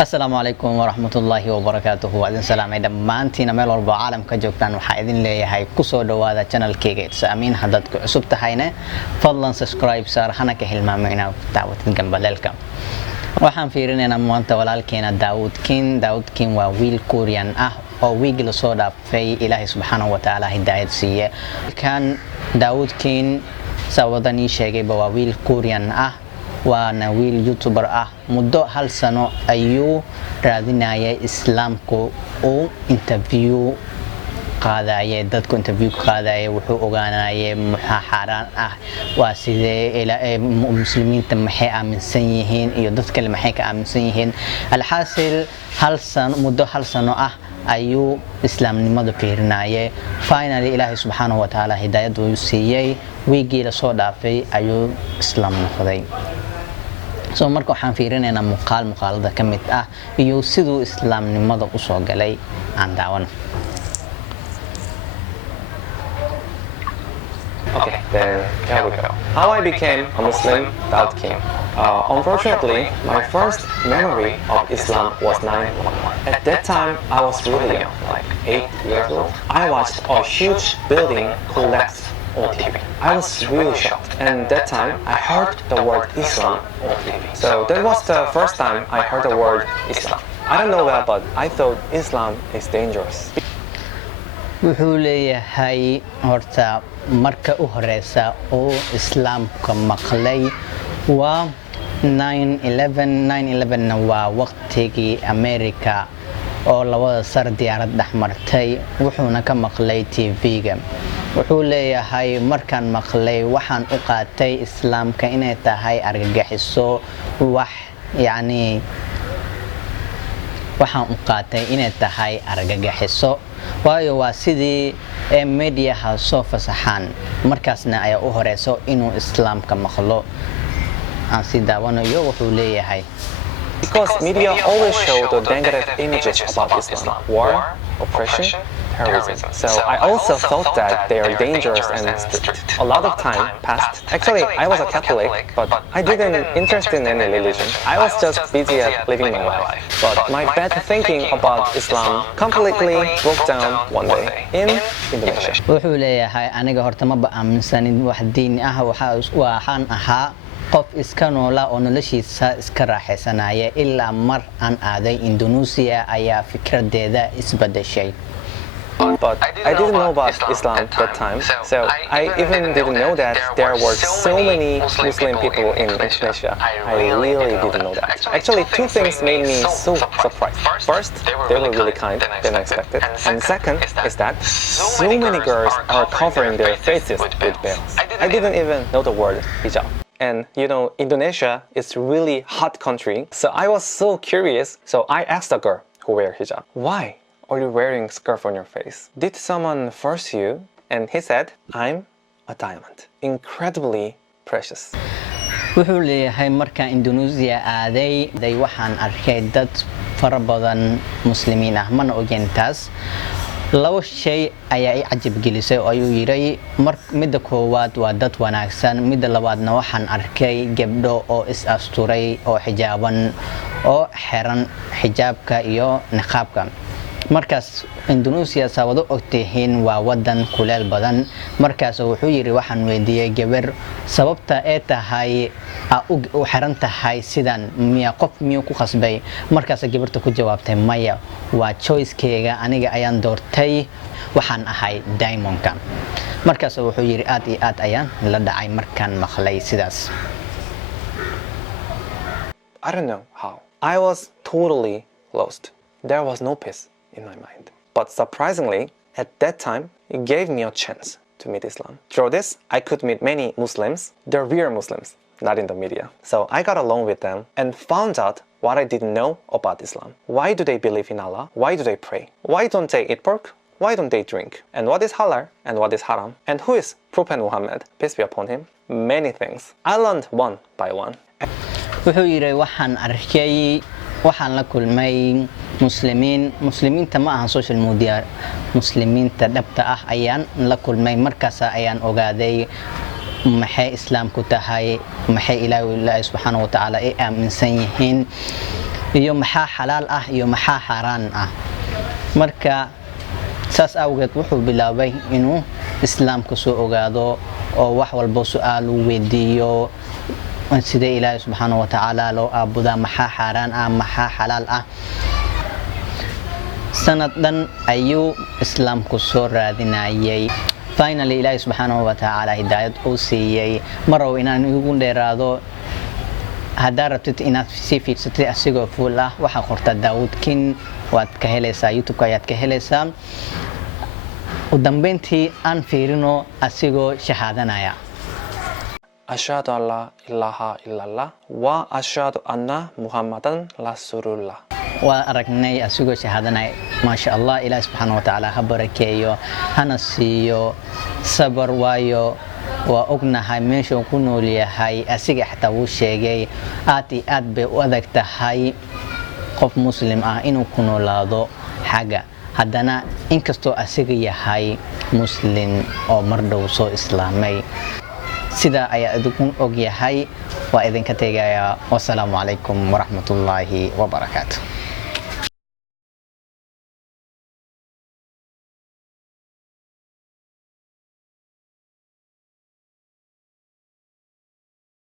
السلام عليكم ورحمة الله وبركاته وعدين سلام إذا ما أنتي نميل أربع عالم كجوكتان وحايدين لي هاي كسر هذا channel كيجي itsAmiin حددك عصبت هاينة فضلا سبسكرايب صار حنا كهل ما معنا دعوة جنب للكم waxaan fiirinayna maanta walaalkeena Daawud Kin waa wiil Korean ah oo wiil soo dhaafay Ilaahay subhanahu wa ta'ala hidaayad siiye kan Daawud Kin sawadani sheegay waa wiil Korean ah waana wiil YouTuber ah muddo hal sano ayuu raadinayay islaamku oo interview qaadayay dadku interview qaadayay wuxuu ogaanayay muxaaraan ah waa sidee muslimiinta maxay aaminsan yihiin iyo dadka kale maxay ka aaminsan yihiin alxaasil muddo hal sano ah ayuu islaamnimada fiirinayay finally Ilaahay subhanahu wa ta'ala hidaayad uu siiyay wiigii la soo dhaafay ayuu islaam noqday soo marka waxaan fiirinaynaa muuqaalada ka mid ah iyo sidoo islaamnimada u soo galay aan daawan. Okay, then here we go. How I became a Muslim without King. Unfortunately, my first memory of Islam was 9/11. At that time, I was really young, like 8 years old. I watched a huge building collapse on TV. I was really shocked, and that time I heard the word Islam on TV. So that was the first time I heard the word Islam. I don't know why, but I thought Islam is dangerous. wuxuu leeyahay horta marka u horeysa oo islaamka maqlay waa 9/11 waa waqtigii America oo labada sar diyaarad dhaxmartay wuxuuna ka maqlay TV-ga wuxuu leeyahay markaan maqlay waxaan u qaatay islaamka inay tahay argagixiso waxaan u qaatay inay tahay argagixiso waayo waa sidii media soo fasaxaan markaasna ayaa u horeyso inuu islaamka maqlo aan si daawanayo wuxuu leeyahay because media always show the negative images about Islam, war, oppression, terrorism. So I also thought that they are dangerous and strict. A lot of time passed. Actually, I was a Catholic, but I didn't interested in any religion. I was just busy at living my life. But my bad thinking about Islam completely broke down one day in Indonesia. wuxuu leeyahay aniga horta ma aaminsanin wax diin ah waxaan ahaa qof iska noola oo noloshiisa iska raaxaysanaya ilaa mar aan aaday Indonesia ayaa fikradeeda isbedeshay. But I didn't know about Islam that time, so I even didn't know that there were so many Muslim people in Indonesia. I really didn't know that. Actually, two things made me so surprised. First, they were really kind than I expected. And second is that so many girls are covering their faces with veils. I didn't even know the word hijab. And you know, Indonesia is really hot country, so I was so curious. So I asked a girl who wear hijab, why are you wearing scarf on your face? Did someone force you? And he said, I'm a diamond, incredibly precious. wuxuu leeyahay marka Indonesia aaday waxaan arkay dad fara badan muslimiin ah mana ogeyntaas laba shay ayaa i cajab gelisay oo ayuu yiri midda koowaad waa dad wanaagsan midda labaadna waxaan arkay gabdho oo is asturay oo xijaaban oo xiran xijaabka iyo niqaabka markaas Indonesia sabado ogtihiin waa wadan kuleel badan markaas wuxuu yiri waxaan weydiiyay gabar sababta ay tahay u xiran tahay sidan qof miyuu ku qasbay markaas gabarta ku jawaabtay maya waa choice-keyga aniga ayaan doortay waxaan ahay diamond-ka markaas wuxuu yiri aad iyo aad ayaan la dhacay markaan maqlay sidaas. I don't know how. I was totally lost. There was no peace in my mind. But surprisingly, at that time, it gave me a chance to meet Islam. Through this, I could meet many Muslims, the real Muslims, not in the media. So I got along with them and found out what I didn't know about Islam. Why do they believe in Allah? Why do they pray? Why don't they eat pork? Why don't they drink? And what is halal and what is haram? And who is Prophet Muhammad, peace be upon him? Many things. I learned one by one. wuxuu yiri waxaan arkay waxaan la kulmay muslimiinta ma aha social media muslimiinta dhabta ah ayaan la kulmay markaas ayaan ogaaday maxay islaamku tahay maxay ilaahay subhanahu wa ta'ala ay aaminsan yihiin iyo maxaa xalaal ah iyo maxaa xaaraan ah. marka saas awgeed wuxuu bilaabay inuu islaamka soo ogaado oo wax walba su'aal uu weydiiyo sida Ilaahay subhanahu wa ta'ala loo aabudaa, maxaa xaaraan ah maxaa xalaal ah. sanadan ayuu islaamku soo raadinayay. Finally Ilaahay subhanahu wa ta'ala hidayad uu siiyay. Maraw inaan ugu dheeraado, haddaad rabtid inaad sii fiirsatid asigoo fuul ah waxaa qortaa Daawudkin, waad ka helaysaa YouTube-ka ayaad ka helaysaa. u dambeyntii aan fiirino asigoo shahaadanaya. ashhadu an la ilaha illallah wa ashhadu anna muhammadan rasulullah. waa aragnay asigoo shahaadanaya. maasha Allah, Ilaahay subhanahu wa ta'ala ha barakeeyo, hana siiyo sabar, waayo waa ognahay meesha uu ku nool yahay. asiga xataa wuu sheegay aad iyo aad bay u adag tahay qof muslim ah inuu ku noolaado xagga. haddana inkastoo asiga yahay muslim oo mar dhow soo islaamay, sidaa ayaa idinku og yahay. waa idinka tegayaa. wassalaamu calaykum waraxmatullaahi wabarakaatu.